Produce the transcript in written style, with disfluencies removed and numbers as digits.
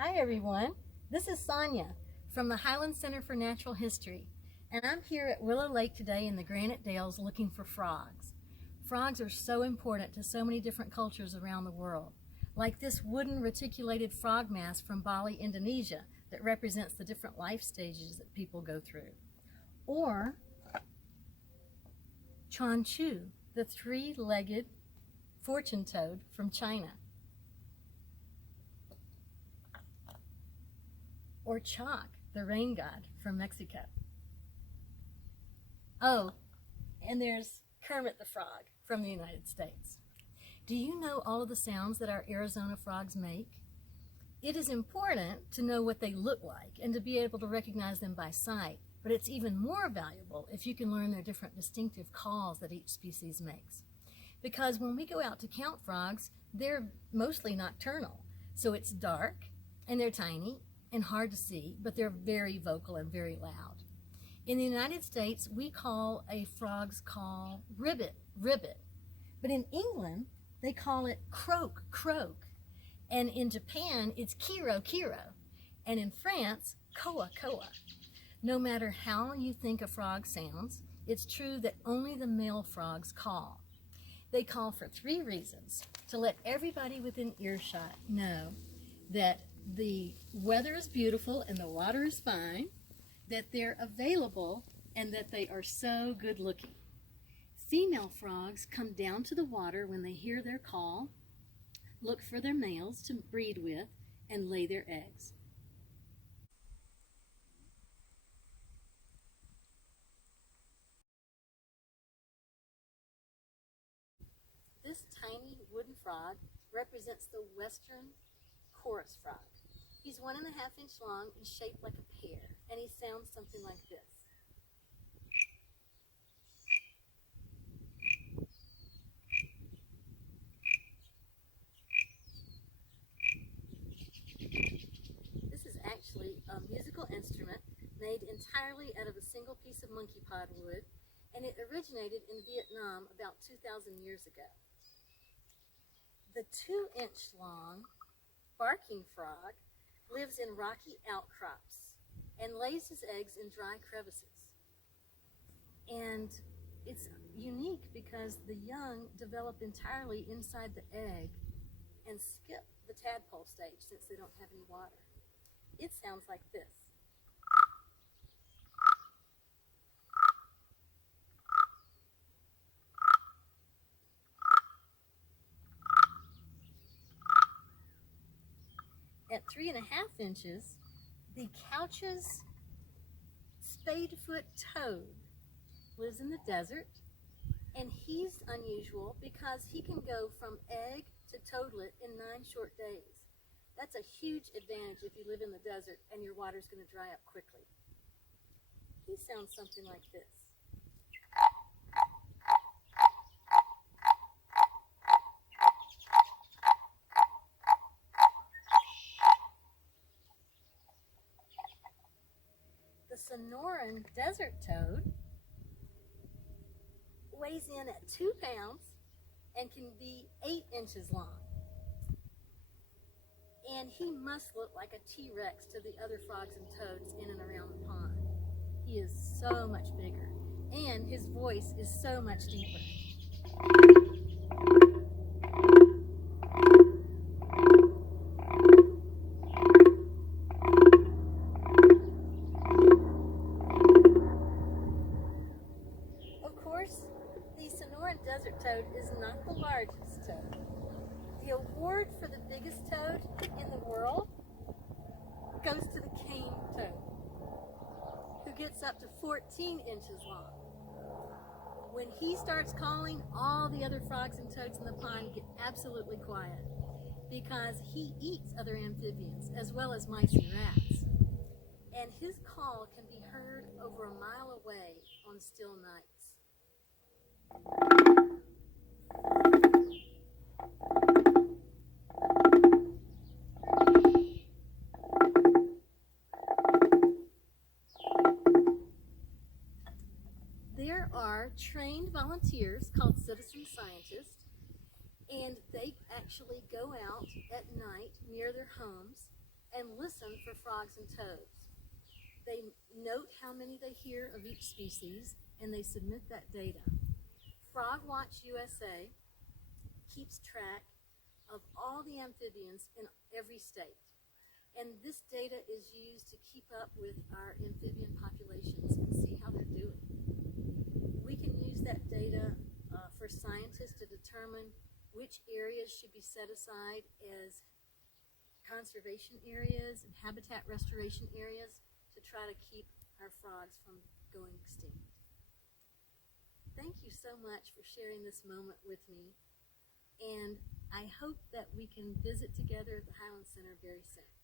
Hi everyone, this is Sonya from the Highlands Center for Natural History, and I'm here at Willow Lake today in the Granite Dales looking for frogs. Frogs are so important to so many different cultures around the world, like this wooden reticulated frog mask from Bali, Indonesia that represents the different life stages that people go through. Or Chu, the three-legged fortune toad from China. Or Chalk, the rain god from Mexico. Oh, and there's Kermit the Frog from the United States. Do you know all of the sounds that our Arizona frogs make? It is important to know what they look like and to be able to recognize them by sight, but it's even more valuable if you can learn their different distinctive calls that each species makes. Because when we go out to count frogs, they're mostly nocturnal, so it's dark and they're tiny and hard to see, but they're very vocal and very loud. In the United States, we call a frog's call ribbit, ribbit. But in England, they call it croak, croak. And in Japan, it's kiro, kiro. And in France, koa, koa. No matter how you think a frog sounds, it's true that only the male frogs call. They call for three reasons: to let everybody within earshot know that the weather is beautiful and the water is fine, that they're available, and that they are so good looking. Female frogs come down to the water when they hear their call, look for their males to breed with, and lay their eggs. This tiny wooden frog represents the western chorus frog. He's 1.5 inches long and shaped like a pear, and he sounds something like this. This is actually a musical instrument made entirely out of a single piece of monkey pod wood, and it originated in Vietnam about 2,000 years ago. The 2-inch long barking frog lives in rocky outcrops and lays his eggs in dry crevices. And it's unique because the young develop entirely inside the egg and skip the tadpole stage since they don't have any water. It sounds like this. At 3.5 inches, the Couch's spadefoot toad lives in the desert, and he's unusual because he can go from egg to toadlet in 9 short days. That's a huge advantage if you live in the desert and your water's going to dry up quickly. He sounds something like this. The Sonoran desert toad weighs in at 2 pounds and can be 8 inches long. And he must look like a T-Rex to the other frogs and toads in and around the pond. He is so much bigger, and his voice is so much deeper. Of course, the Sonoran desert toad is not the largest toad. The award for the biggest toad in the world goes to the cane toad, who gets up to 14 inches long. When he starts calling, all the other frogs and toads in the pond get absolutely quiet because he eats other amphibians as well as mice and rats. And his call can be heard over a mile away on still nights. There are trained volunteers called citizen scientists, and they actually go out at night near their homes and listen for frogs and toads. They note how many they hear of each species, and they submit that data. Frog Watch USA keeps track of all the amphibians in every state. And this data is used to keep up with our amphibian populations and see how they're doing. We can use that data for scientists to determine which areas should be set aside as conservation areas and habitat restoration areas to try to keep our frogs from going extinct. Thank you so much for sharing this moment with me, and I hope that we can visit together at the Highlands Center very soon.